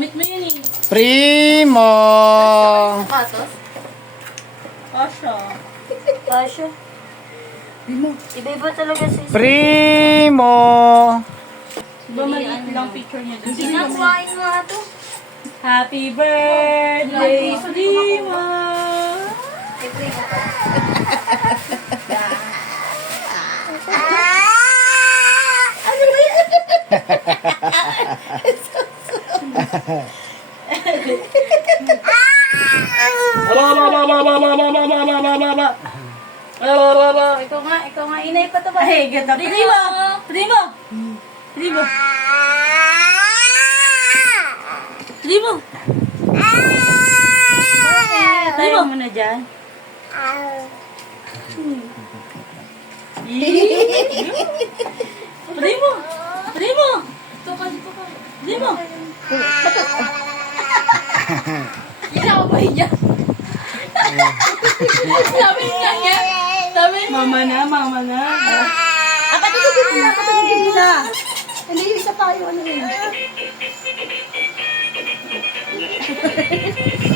Gamit mo yun eh. Primo! Patos? Kasha. Kasha. Iba-iba talaga si... Primo! Diba maliit lang picture niya doon? Sinakuhain mo nga to. Happy birthday, Primo! Ano ba yan? Ikaw nga, inay pa to ba? Ay, ganda. Primo! Primo! Primo! Primo! Tayo mo na dyan. Primo! Primo! Primo! Kinakabahin niya. Sabi niya niya. Sabi mama na, mama na. Patugin mo na, patugin mo na. Hindi yung isa pa yung ano yun.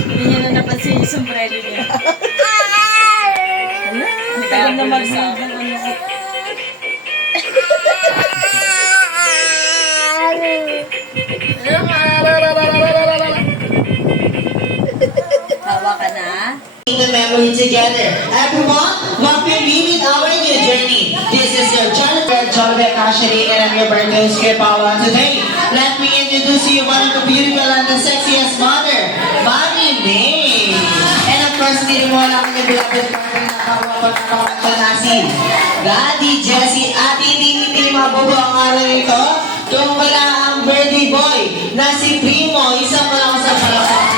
Hindi niya na napansin yung sombrero niya. Hindi ka lang na mag-sab. Hawa ka na. The memory together. Everyone, welcome me with our new journey. This is your Jonathan Ashley, and I'm your birthday script Paula. Today, let me introduce you one of the beautiful and the sexiest mother, Mommy May. And of course, hindi mo lang yung beloved partner na kawapan na si Daddy Jesse. At hindi mabubo ang araw nito kung wala ang birthday boy na si Primo. Isang malakas sa palakpak.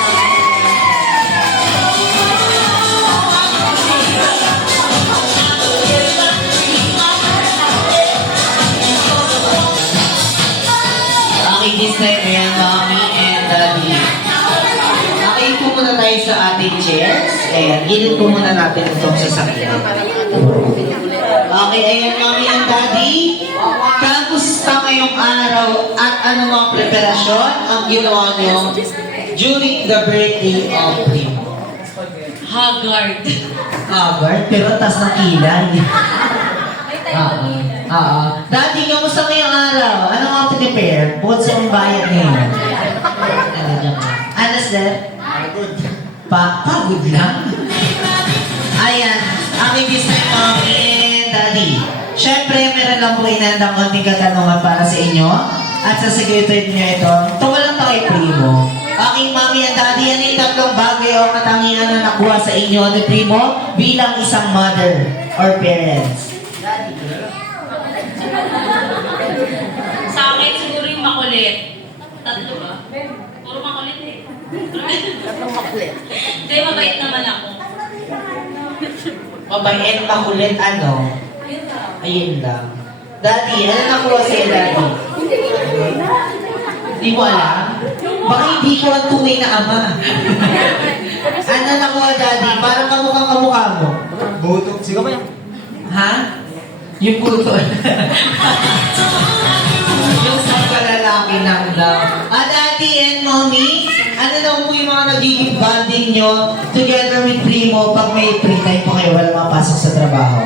This time, ayan, Mommy and Daddy. Nakain po muna tayo sa ating chairs. Ayan, gilid po muna natin itong sasakyan. Okay, ayan, Mommy and Daddy. Kamusta ngayong araw at ano mga preparasyon ang ginawa nyo during the birthday of Primo? Haggard. Haggard, pero tas ng kilay. Daddy, kamusta ngayong araw? Ano nga prepare? Bukod sa ang bayad ngayon. Ano, sir? Pagod. Pagod lang? Ayan. Aking business, Mommy and Daddy. Siyempre, meron lang po inandang konting katanungan para sa inyo. At sa secretary niyo ito, tungkol lang tayo kay Primo. Aking Mommy and Daddy, yan yung tatlong bagay o katangian na nakuha sa inyo ni Primo bilang isang mother or parents. Sa akin siguro yung makulit. Tatlo ba? Puro makulit eh. Tatlong makulit. Hindi, mabait naman ako. Mabait, makulit, ano? Ayun lang. Daddy, ano nakuha sa'yo, Daddy? Hindi mo alam? Baka hindi ko ang tunay na ama. Ano nakuha, Daddy? Parang kamukha mo. Butok. Sige ba yan? Ha? Yung puto. Yung sa kalalaki ng love. Daddy and Mommy, ano daw po yung mga nagiging bonding nyo together with Primo pag may free time po kayo, wala mapasok sa trabaho?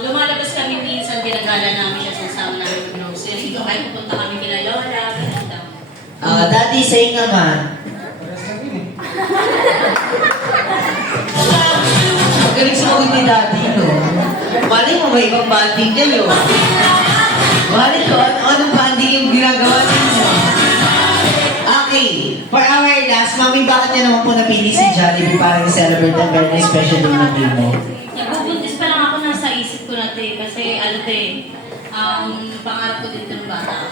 Lumalabas kami minsan, pinagala namin siya sa sama namin grocery. Kahit pupunta kami kila Lola, ganun. Daddy, say naman. Magaling sumagot ni Daddy, no? Mali mo, may ibang banding kayo. Mali ko, anong banding yung ginagawa ninyo? Okay, for our last, Mami, bakit niya naman po napili si Jollibee para i-celebrate ang birthday special day ng Primo? Nagbubuntis pa lang ako, nasa isip ko na ito kasi ano ito pangarap ko dito ng bata.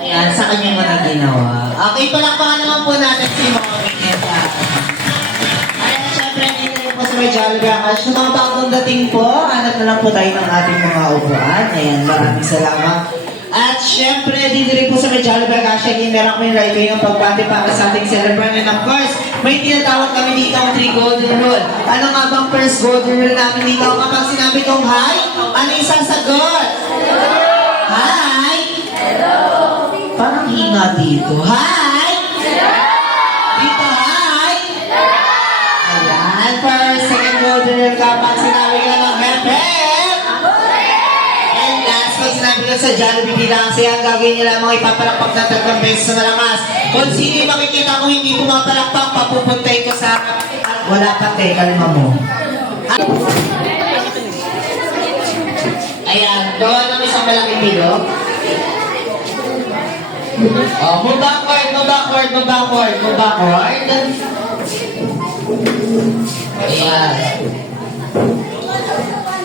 Ayan, sa kanya man ang ginawa. Okay, palakpakan naman po natin si Mami and Daddy. Ayan, syempre, dito rin po sa may Jollibee Akash. Sa mga bagong dating po, hanap na lang po tayo ng ating mga upuan. Ayan, maraming salamat. At syempre, dito rin po sa may Jollibee Akash, meron kami right way ng pagbati para sa ating celebrant. And of course, may tinatawag kami dito ang 3 golden rule. Ano nga bang first golden rule namin dito? Kapag sinabi kong hi, ano yung sasagot? Hi! Parang hina nga dito. Hi! Dito, hi! Ayan, for second golden cup, pag sinabi ka ng hep-hep! And last, pag sinabi ka sa Jollibee bilang kasi ang gagawin nila mga ipapalakpak na 3 beses na malakas. Kung sino yung makikita ko hindi pumapalakpak, papupuntay ko sa... Wala pa, te, kalma mo. Ayan, gawa ng isang malaking bilog. Oh, move backward, move backward, move backward, move backward. Ayan.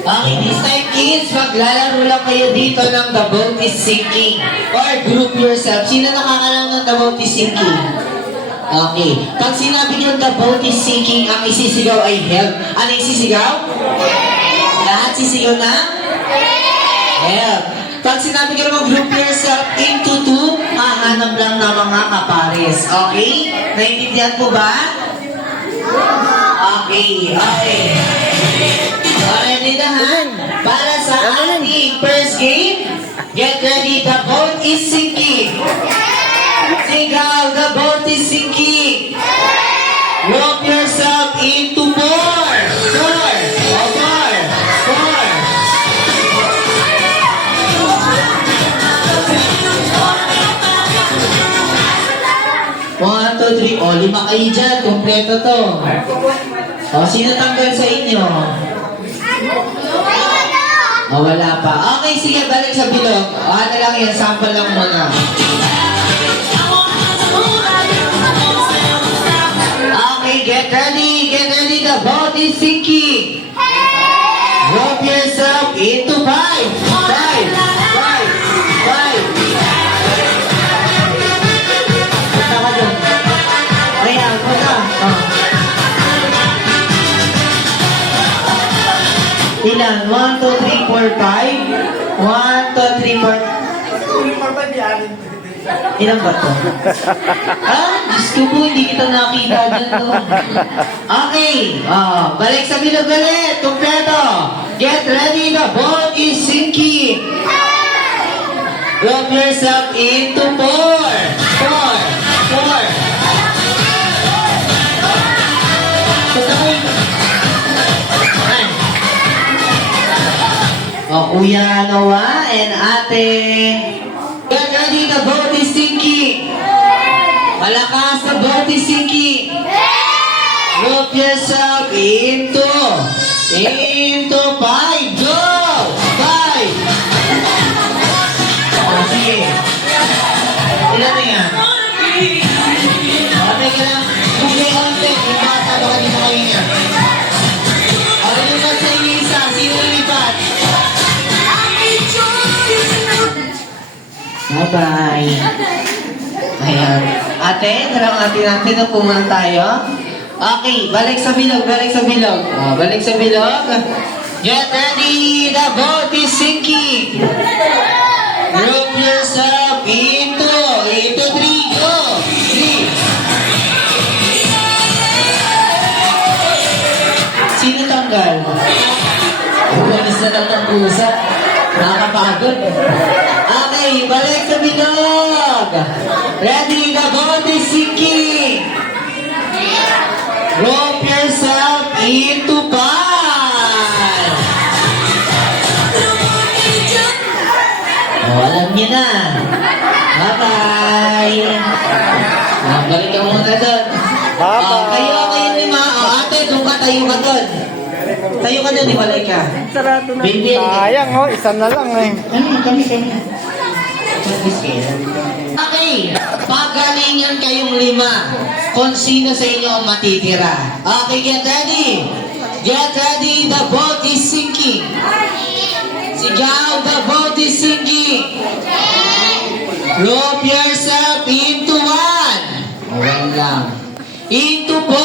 Okay, this time kids, maglalaro lang kayo dito ng The Boat is Sinking. Or group yourself. Sino nakakalam ng The Boat is Sinking? Okay. Pag sinabi niyo The Boat is Sinking, ang isisigaw ay help. Ano isisigaw? Lahat sisigaw na? Help. Pag sinabi ko naman group yourself into 2, hahanap lang ng mga kapares. Okay? Naintindihan po ba? Okay. Okay. Already na ha? Para sa ating first game, get ready. The boat is sinking. Sigaw, the boat is sinking. Rope yourself into 4. 4. Oh, 4. 1, 2, 3. O, 5 kayo dyan. Kompleto to. O, sino tanggal sa inyo? O, wala pa. Okay, sige, balik sa bilog. O, ano lang yan, sample lang muna. Okay, get ready. Get ready. The boat is sinking. Rope yourself into 5. 5. 5. 5. Punta ka dun. Ayan, punta. Ilan? 1, 2, 3, 4, 5. 1, 2, 3, 4. Ilan ba to? Diyos ko po, hindi kita nakita dyan to. Okay. Balik sa bilog ulit. Kompleto. Get ready. The boat is sinking. Rope yourself into 4. 4. 4. Kuya Noah and Ate. Get ready, the boat is sinking. Malakas, the boat is sinking. Rope yourself into 5. Go! 5. Sige. Ilan na yan? Okay ka lang. Sige, onte. Yung bata, baka di mo kayo niya. Okay, yung sa inyo isa. Sino yung lipat? Bye-bye. Ayan. Ate, harap natin na pumunta tayo. Okay, balik sa bilog, balik sa bilog. Balik sa bilog. Get ready, the boat is sinking. Rope yourself into 3, go! 3. Sino tanggal? Buwalis na lang ng pusa. Nakakapagod. Okay, balik sa bilog. Ready, the boat is sinking. Rope yourself into 5. Alam niyo na. Bye-bye. Balik ka muna doon. Bye-bye. Kayo 5. Ate, doon ka, tayo ka doon. Tayo ka doon, iwalay ka. Sarado na. Baby, Sayang isa na lang eh. kami. Okay, pagalingan kayong 5 kung sino sa inyo ang matitira. Okay, get ready. Get ready, the boat is sinking. Sigaw, the boat is sinking. Rope yourself into 1. Ayan lang. Into 4. 4.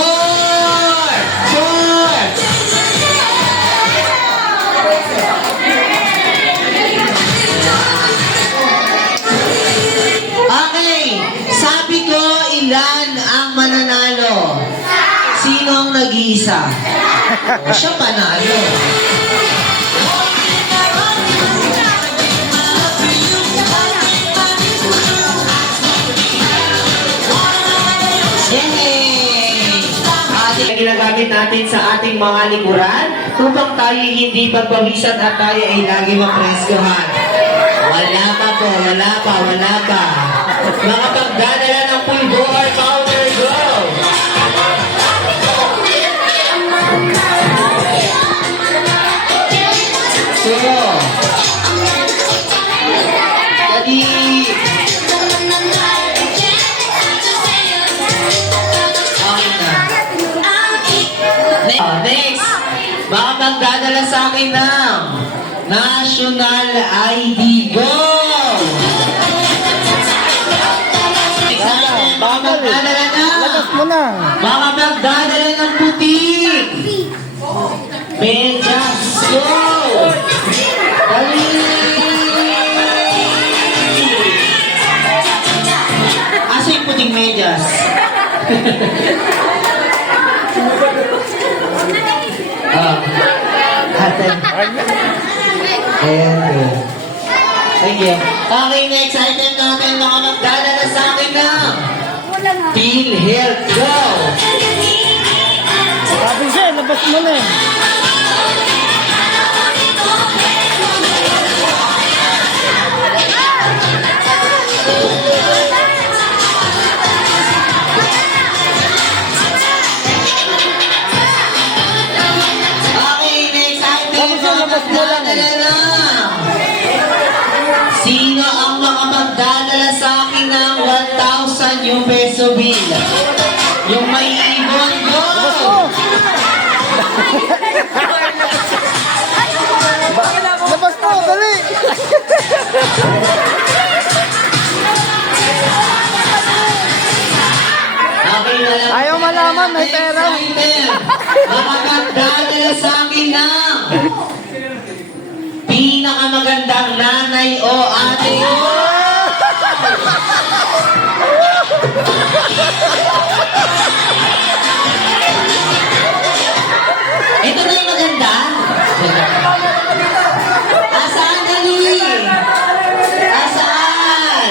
Okay, sabi ko ilan ang mananalo? Sino ang nag-iisa? Siya panalo. ilalagay natin sa ating mga likuran upang tayo hindi pagpawisan at tayo ay lagi mapresyohan. Wala pa po, wala pa, wala pa. Mga pagdadala ng pulbo or powder, go! So, dali. Next, baka magdadala sa akin ng National ID. Go! Next natin, baka magdadala Labas na. mo na. Baka magdadala ng putik. Medyas. Go! Dali! Asa yung puting medyas? Aten. Ayan. Thank you. Okay, next item natin mga magdadala sa akin na PhilHealth. Go! Sabi siya, labas mo na. Okay, next item Tapos yung labas mo lang. magdadala na. Sino ang makapagdadala sa akin ng 1,000 yung peso bill? Yung may ibon, go! Labas mo, dali. Okay, wala. Ayaw malaman, may pera. Next item, makapagdadala sa akin ng pinakamagandang nanay o ate. Ito na yung maganda. Asaan dali? Asaan?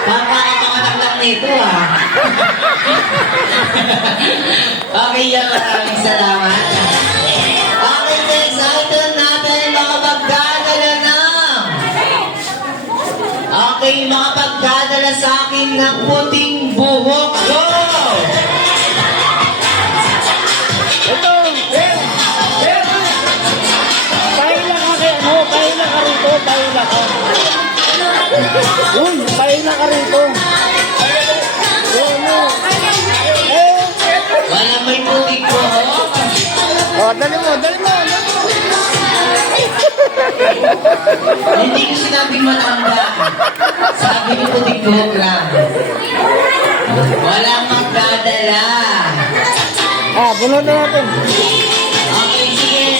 Pampakipanganak lang nito ah. Okay yan, maraming salamat. Okay, next item natin, mga pagdadala ng. Okay, mga pagdadala sa akin ng puting buhok. Go! Ito. Paila ka kay ano, paila ka rito, paila ka. Uy, paila ka rito. Wala may puting buhok. Oh, dali mo, dali mo. Hindi ko sinabing matanda. Sabi ko puting buhok lang. Walang magdadala. Ah, bunod na natin. Okay, sige.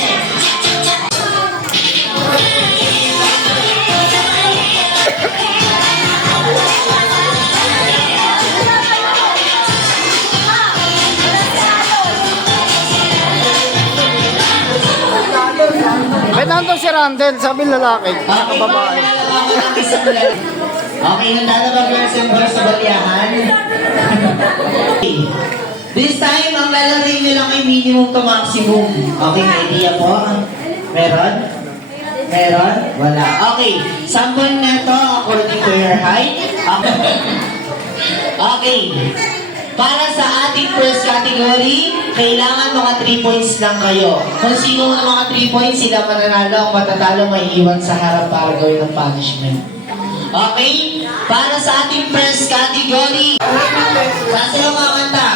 May nandun si Randel, sabi lalaki. Okay, Babae. magdadala ako ng isang lalaki. Okay, nandala ba girls and boys sa baliyahan? This time, ang lalagay nyo lang ay minimum to maximum. Okay, may idea po? Meron? Meron? Wala. Okay, sample na to according to your height. Okay. Para sa ating first category, kailangan mga 3 points lang kayo. Kung sino ang mga 3 points, sila mananalo. Ang matatalo may iwan sa harap para gawin ng punishment. Okay? Para sa ating first category, sasayaw mga kanta.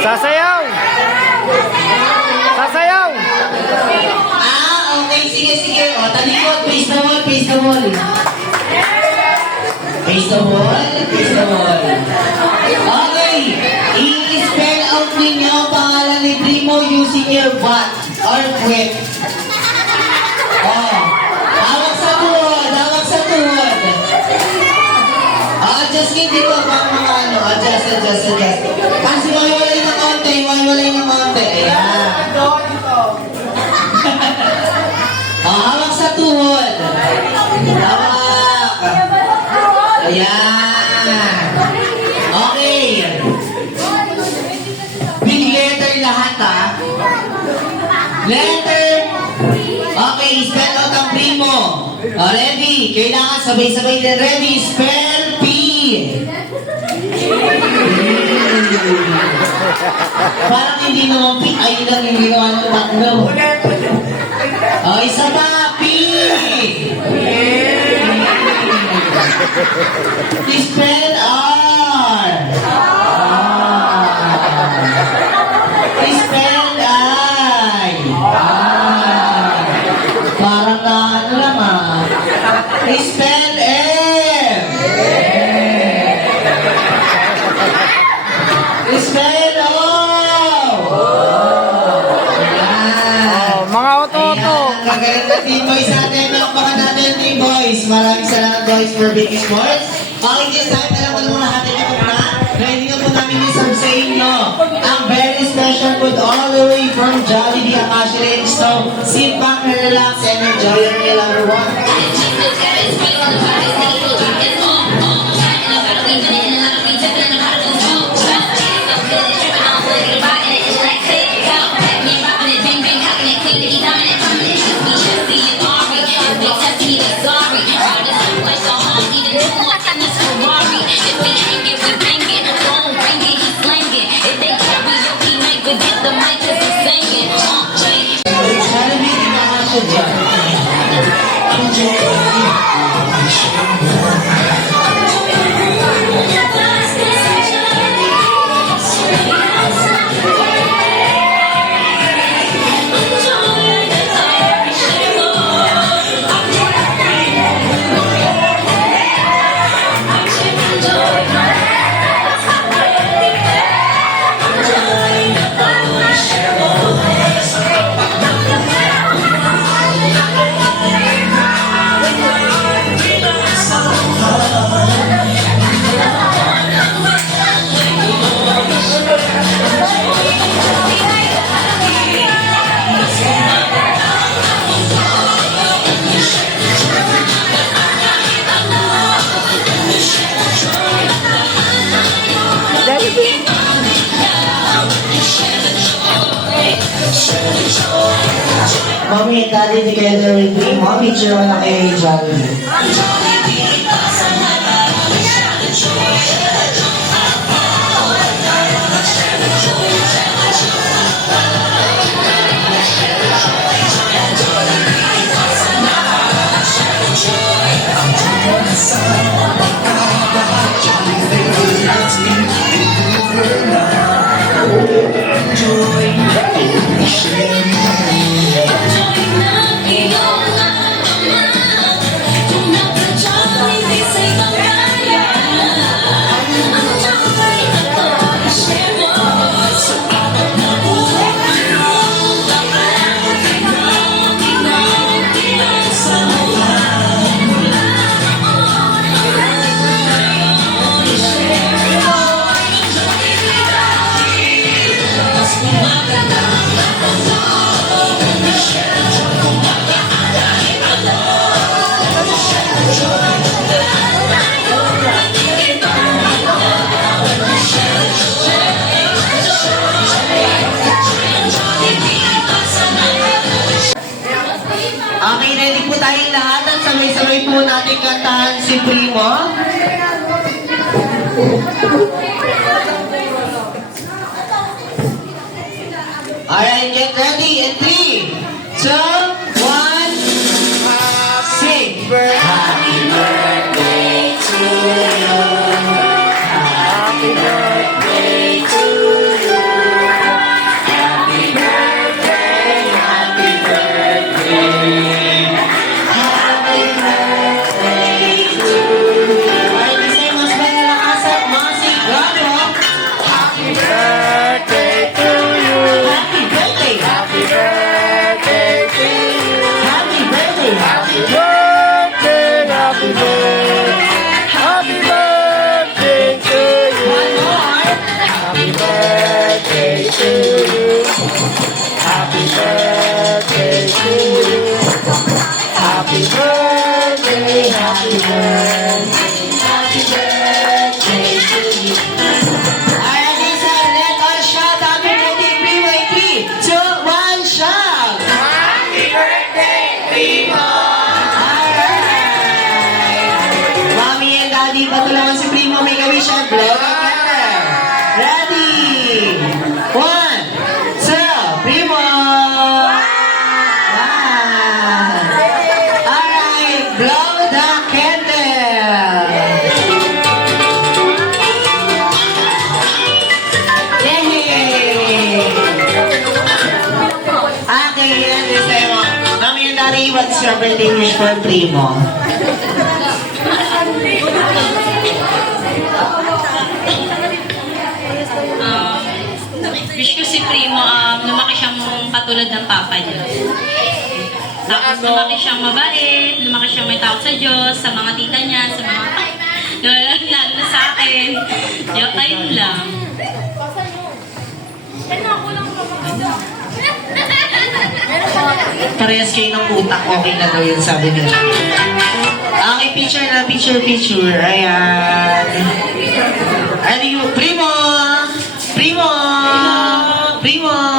Sasayaw! Sasayaw! Okay, sige, sige. O, talikod, face the wall, face the wall. Face the wall, face the wall. Okay, i-spell out ninyo ang pangalan ni Primo using your butt or quit. Oh, hawak sa tuhod, hawak sa tuhod. Adjust kayo dito, pang mga ano, adjust. Kasi mawalay ng konti, mawalay ng konti. Ayan. Hawak sa tuhod. Hawak. Ayan. Okay. Letter. Okay, spell out ang primo. Ready? Kailangan sabay-sabay din. Ready? Spell P. Parang hindi naman P. Ay, lang yung ginawa ng tatlo. Oh, isa pa. P. Spell R. Spell I. Parang na ano lang ah. Spell M. Spell O. Oh, mga oto-oto. Kagaling na Team Boys natin. Malakpakan natin Team Boys. Maraming salamat boys for Biggie Sports. Okay, this time, alam mo naman natin ito na. Ready na po namin yung sa inyo. Ang very special food all the way from Jollibee Akashi Range. So, sit back and relax and enjoy your meal, everyone. Jollibee Akashi Mommy and Daddy together with me. Mommy, picture mo na kayo yung Jollibee. Okay, ready po tayong lahat at sabay-sabay po natin kantahan si Primo. Alright, get ready in 3, 2, 1, sing! Happy birthday to you. Happy birthday to you. Happy birthday, happy birthday. Happy birthday to you. Alright, this time mas malalakas at masigado. Happy Birthday to you. Happy birthday! Happy birthday to you. Happy birthday! Happy birthday, happy birthday. Happy birthday to you. One more! Happy birthday to you. Happy birthday to you. Happy birthday, happy birthday. Happy birthday to you. Alright, this time, let us shout happy birthday, Freeway 3, 2, 1, shout! Mari, what's your birthday wish for Primo? Wish ko si Primo, lumaki siyang katulad ng papa niya. Tapos lumaki siyang mabait, lumaki siyang may takot sa Diyos, sa mga tita niya, sa mga lalo na sa akin. Ayun lang. Parehas kayo ng utak, okay na daw yun, sabi nila. Okay, picture na, picture. Ayan. Ano yung, Primo! Primo! Primo!